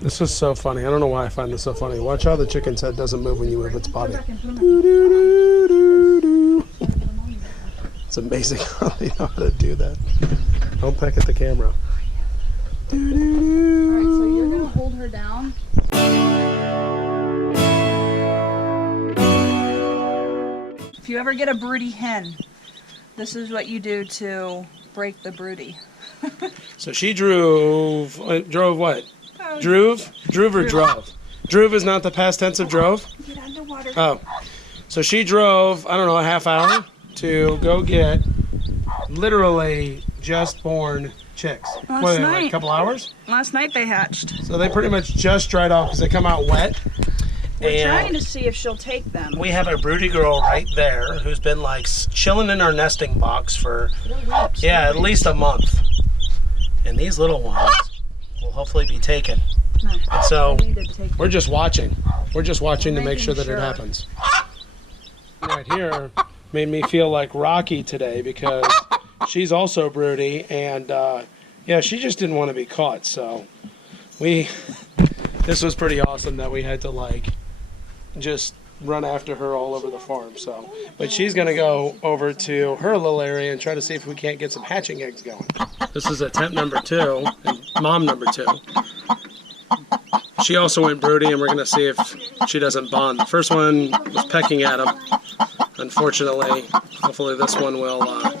This is so funny. I don't know why I find this so funny. Watch how the chicken's head doesn't move when you move its body. Doo, doo, doo, doo, doo. It's amazing how they know how to do that. Don't peck at the camera. Doo, doo, doo. Alright, so you're going to hold her down. If you ever get a broody hen, this is what you do to break the broody. So she drove what? Oh, Drove or drove? Drove is not the past tense of drove? Get underwater. Oh. So she drove, I don't know, a half hour to go get literally just born chicks. Last What, night. like a couple hours? Last night they hatched. So they pretty much just dried off because they come out wet. We're trying to see if she'll take them. We have a broody girl right there who's been like chilling in our nesting box for, 4 weeks. at least a month. And these little ones will hopefully be taken. No, And so I need to take we're just watching. We're just watching to make making sure that sure. it happens. Right here made me feel like Rocky today because she's also broody, and yeah, she just didn't want to be caught. So this was pretty awesome that we had to like just run after her all over the farm. So, but she's gonna go over to her little area and try to see if we can't get some hatching eggs going. This is attempt number 2 and mom number 2. She also went broody, and we're gonna see if she doesn't bond. The first one was pecking at him. Unfortunately, hopefully this one will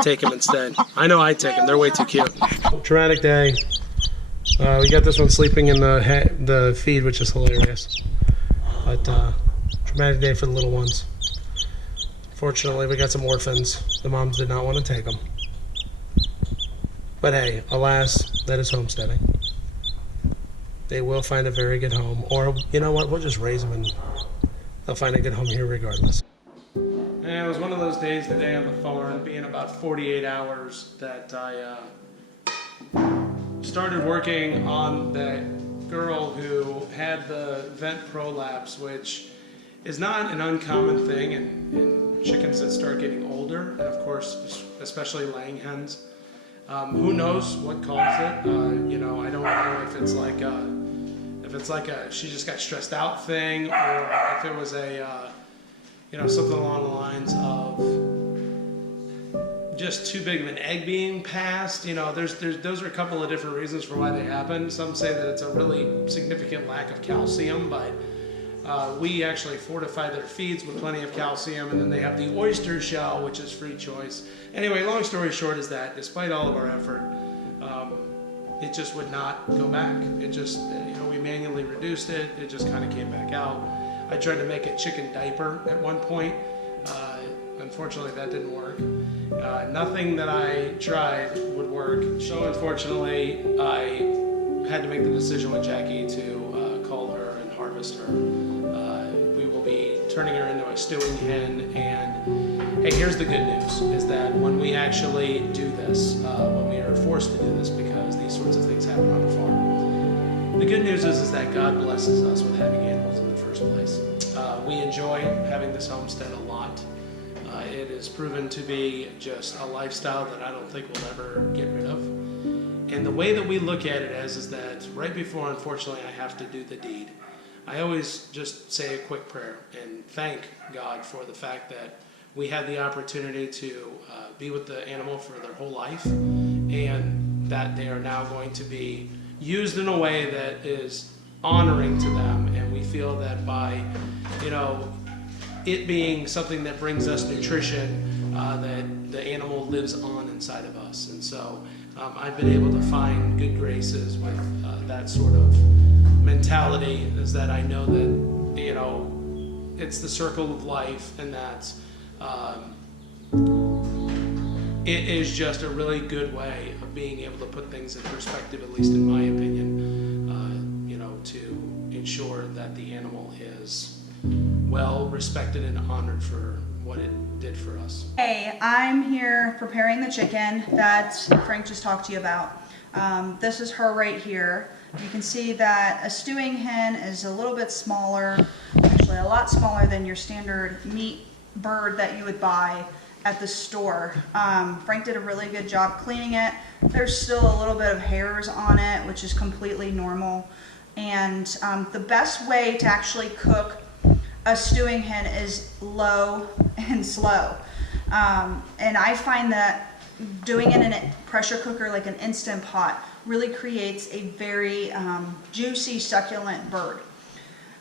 take him instead. I know I'd take him. They're way too cute. Traumatic day. We got this one sleeping in the feed, which is hilarious. But traumatic day for the little ones. Fortunately, we got some orphans. The moms did not want to take them. But hey, alas, that is homesteading. They will find a very good home. Or, you know what, we'll just raise them and they'll find a good home here regardless. And it was one of those days today on the farm, being about 48 hours, that I started working on that girl who had the vent prolapse, which is not an uncommon thing in chickens that start getting older, and of course, especially laying hens. Who knows what caused it? You know, I don't know if it's like a she just got stressed out thing, or if it was a you know, something along the lines of just too big of an egg being passed. You know, those are a couple of different reasons for why they happen. Some say that it's a really significant lack of calcium, but we actually fortify their feeds with plenty of calcium, and then they have the oyster shell, which is free choice. Anyway, long story short is that despite all of our effort, it just would not go back. It just, you know, we manually reduced it. It just kind of came back out. I tried to make a chicken diaper at one point. Unfortunately, that didn't work. Nothing that I tried would work. So unfortunately, I had to make the decision with Jackie to cull her and harvest her. We will be turning her into a stewing hen. And hey, here's the good news, is that when we actually do this, when we are forced to do this because these sorts of things happen on a farm, the good news is that God blesses us with having animals in the first place. We enjoy having this homestead a lot. It has proven to be just a lifestyle that I don't think we'll ever get rid of. And the way that we look at it is that right before, unfortunately, I have to do the deed, I always just say a quick prayer and thank God for the fact that we had the opportunity to be with the animal for their whole life, and that they are now going to be used in a way that is honoring to them. And we feel that by, you know, it being something that brings us nutrition, that the animal lives on inside of us. And so I've been able to find good graces with that sort of mentality, is that I know that, you know, it's the circle of life, and that it is just a really good way of being able to put things in perspective, at least in my opinion, you know, to ensure that the animal is well respected and honored for what it did for us. Hey, I'm here preparing the chicken that Frank just talked to you about. This is her right here. You can see that a stewing hen is a little bit smaller, actually a lot smaller than your standard meat bird that you would buy at the store. Frank did a really good job cleaning it. There's still a little bit of hairs on it, which is completely normal. And the best way to actually cook a stewing hen is low and slow. And I find that doing it in a pressure cooker like an Instant Pot really creates a very juicy, succulent bird.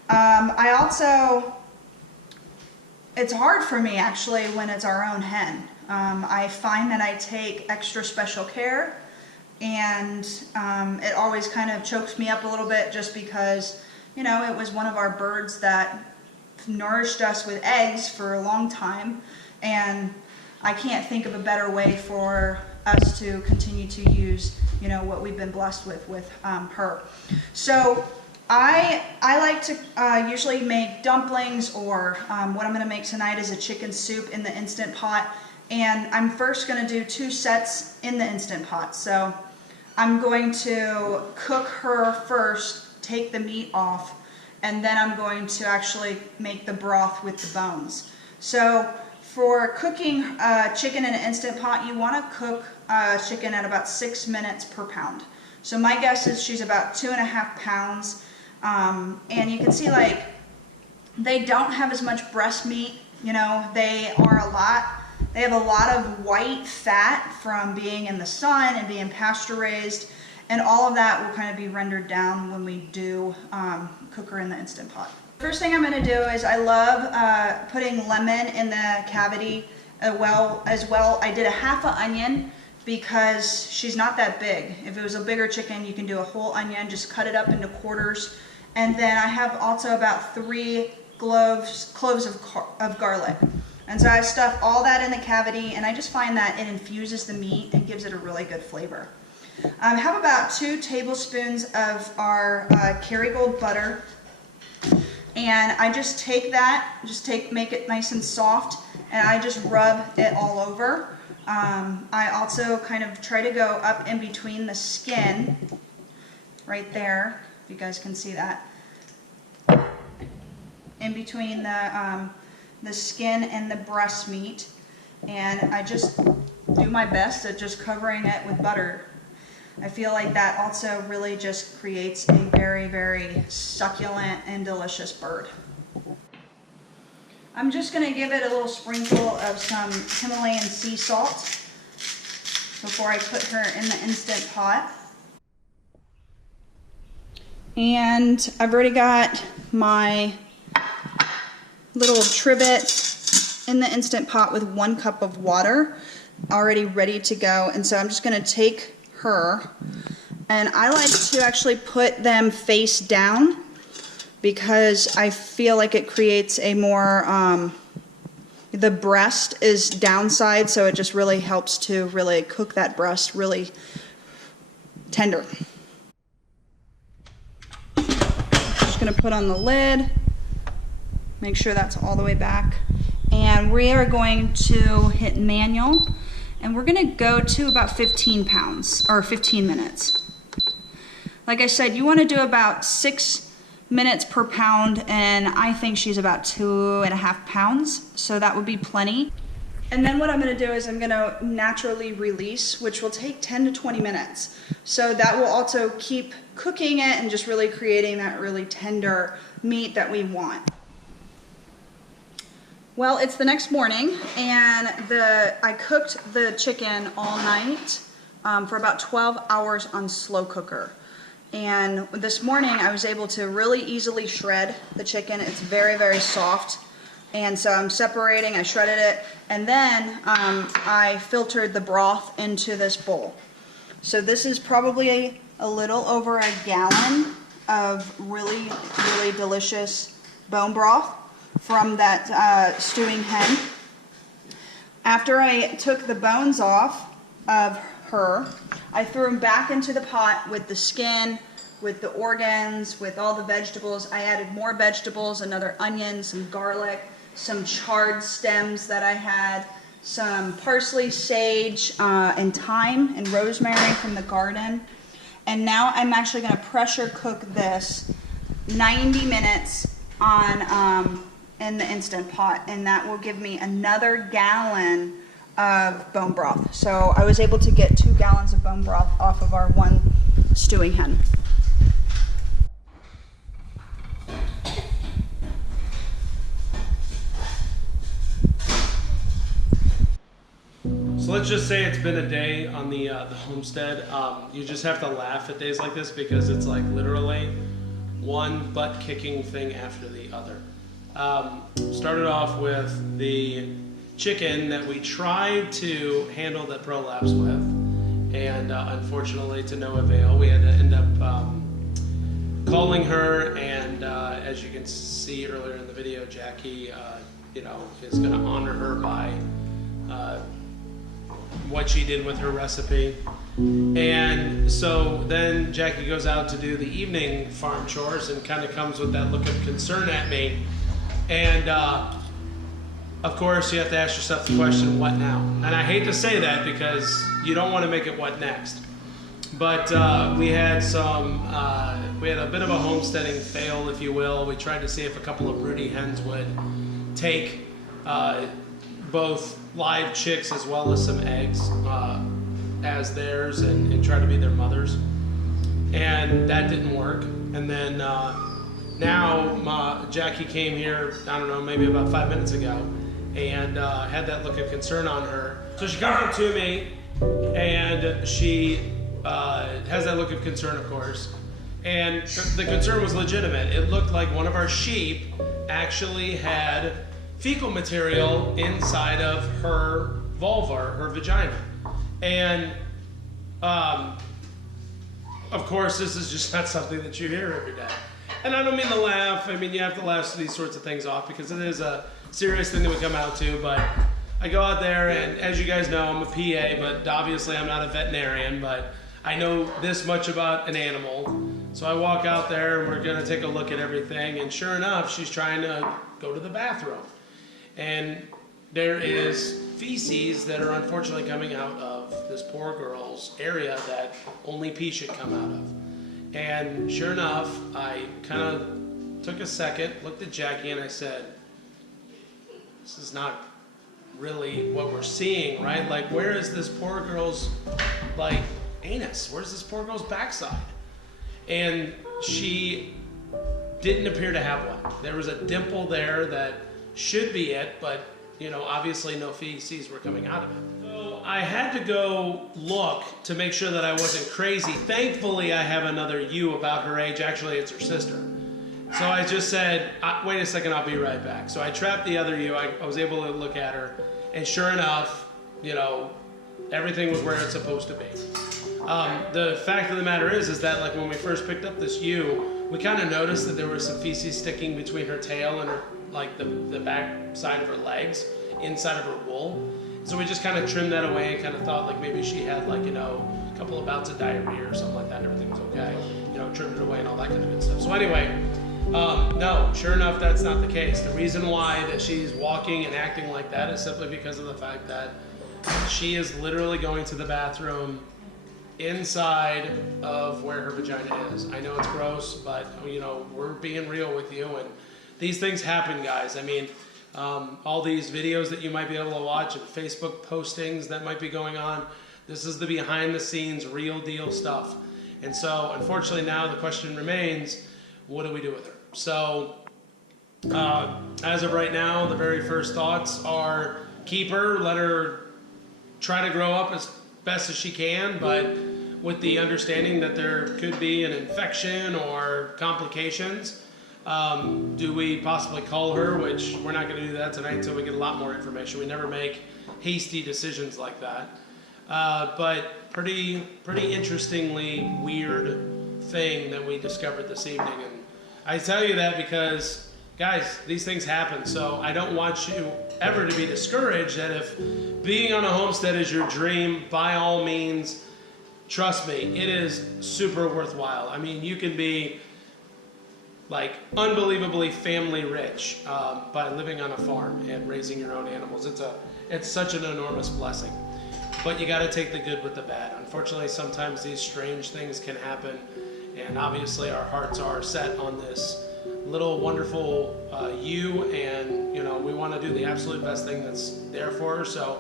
I also, it's hard for me actually when it's our own hen. I find that I take extra special care, and it always kind of chokes me up a little bit just because, you know, it was one of our birds that nourished us with eggs for a long time, and I can't think of a better way for us to continue to use, you know, what we've been blessed with her. So I like to usually make dumplings, or what I'm going to make tonight is a chicken soup in the Instant Pot. And I'm first going to do 2 sets in the Instant Pot. So I'm going to cook her first, take the meat off, and then I'm going to actually make the broth with the bones. So for cooking chicken in an Instant Pot, you want to cook chicken at about 6 minutes per pound. So my guess is she's about 2.5 pounds. And you can see, like, they don't have as much breast meat, you know, they have a lot of white fat from being in the sun and being pasture raised, and all of that will kind of be rendered down when we do cook her in the Instant Pot. First thing I'm going to do is I love putting lemon in the cavity as well. I did a half an onion because she's not that big. If it was a bigger chicken, you can do a whole onion, just cut it up into quarters. And then I have also about 3 cloves of garlic. And so I stuff all that in the cavity, and I just find that it infuses the meat and gives it a really good flavor. I have about 2 tablespoons of our Kerrygold butter. And I just take that, make it nice and soft, and I just rub it all over. I also kind of try to go up in between the skin, right there, if you guys can see that. In between the skin and the breast meat. And I just do my best at just covering it with butter. I feel like that also really just creates a very, very succulent and delicious bird. I'm just going to give it a little sprinkle of some Himalayan sea salt before I put her in the Instant Pot. And I've already got my little trivet in the Instant Pot with 1 cup of water already ready to go. And so I'm just going to take her, and I like to actually put them face down because I feel like it creates a more, the breast is downside, so it just really helps to really cook that breast really tender. Just going to put on the lid, make sure that's all the way back, and we are going to hit manual. And we're going to go to about 15 pounds, or 15 minutes. Like I said, you want to do about 6 minutes per pound, and I think she's about 2.5 pounds, so that would be plenty. And then what I'm going to do is I'm going to naturally release, which will take 10 to 20 minutes. So that will also keep cooking it and just really creating that really tender meat that we want. Well, it's the next morning, and I cooked the chicken all night for about 12 hours on slow cooker. And this morning I was able to really easily shred the chicken. It's very, very soft. And so I'm separating, I shredded it, and then I filtered the broth into this bowl. So this is probably a little over 1 gallon of really, really delicious bone broth from that stewing hen. After I took the bones off of her, I threw them back into the pot with the skin, with the organs, with all the vegetables. I added more vegetables, another onion, some garlic, some chard stems that I had, some parsley, sage, and thyme and rosemary from the garden. And now I'm actually going to pressure cook this 90 minutes on in the Instant Pot, and that will give me another gallon of bone broth. So I was able to get 2 gallons of bone broth off of our one stewing hen. So let's just say it's been a day on the homestead. You just have to laugh at days like this because it's like literally one butt-kicking thing after the other. Started off with the chicken that we tried to handle the prolapse with, and unfortunately to no avail. We had to end up calling her, and as you can see earlier in the video, Jackie, you know, is going to honor her by what she did with her recipe. And so then Jackie goes out to do the evening farm chores and kind of comes with that look of concern at me. And of course you have to ask yourself the question, what now? And I hate to say that because you don't want to make it what next. But we had a bit of a homesteading fail, if you will. We tried to see if a couple of broody hens would take both live chicks as well as some eggs as theirs and try to be their mothers. And that didn't work. And then now Jackie came here, I don't know, maybe about 5 minutes ago, and had that look of concern on her. So she comes up to me and she has that look of concern, of course. And the concern was legitimate. It looked like one of our sheep actually had fecal material inside of her vulva, her vagina. And of course, this is just not something that you hear every day. And I don't mean to laugh. I mean, you have to laugh these sorts of things off because it is a serious thing that we come out to. But I go out there, and as you guys know, I'm a PA, but obviously I'm not a veterinarian, but I know this much about an animal. So I walk out there, and we're going to take a look at everything. And sure enough, she's trying to go to the bathroom. And there is feces that are unfortunately coming out of this poor girl's area that only pee should come out of. And sure enough, I kind of took a second, looked at Jackie, and I said, this is not really what we're seeing, right? Like, where is this poor girl's, like, anus? Where's this poor girl's backside? And she didn't appear to have one. There was a dimple there that should be it, but you know, obviously no feces were coming out of it. So I had to go look to make sure that I wasn't crazy. Thankfully, I have another ewe about her age. Actually, it's her sister. So I just said, wait a second, I'll be right back. So I trapped the other ewe. I was able to look at her, and sure enough, you know, everything was where it's supposed to be. The fact of the matter is that like when we first picked up this ewe, we kind of noticed that there was some feces sticking between her tail and her, like the back side of her legs, inside of her wool. So we just kind of trimmed that away and kind of thought like maybe she had like, you know, a couple of bouts of diarrhea or something like that and everything was okay. You know, trimmed it away and all that kind of good stuff. So anyway, no, sure enough, that's not the case. The reason why that she's walking and acting like that is simply because of the fact that she is literally going to the bathroom inside of where her vagina is. I know it's gross, but you know, we're being real with you, and these things happen, guys. I mean, all these videos that you might be able to watch and Facebook postings that might be going on, this is the behind the scenes real deal stuff. And so unfortunately now the question remains, what do we do with her? So as of right now, the very first thoughts are keep her, let her try to grow up as best as she can, but with the understanding that there could be an infection or complications. Do we possibly call her, which we're not going to do that tonight until we get a lot more information. We never make hasty decisions like that. But pretty interestingly weird thing that we discovered this evening. And I tell you that because, guys, these things happen. So I don't want you ever to be discouraged that if being on a homestead is your dream, by all means, trust me, it is super worthwhile. I mean, you can be like unbelievably family rich by living on a farm and raising your own animals. It's such an enormous blessing. But you got to take the good with the bad. Unfortunately, sometimes these strange things can happen, and obviously our hearts are set on this little wonderful ewe, and you know we want to do the absolute best thing that's there for her. So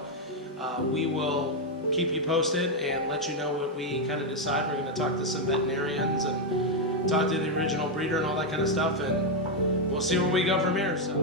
We will keep you posted and let you know what we kind of decide. We're going to talk to some veterinarians and talk to the original breeder and all that kind of stuff, and we'll see where we go from here. So.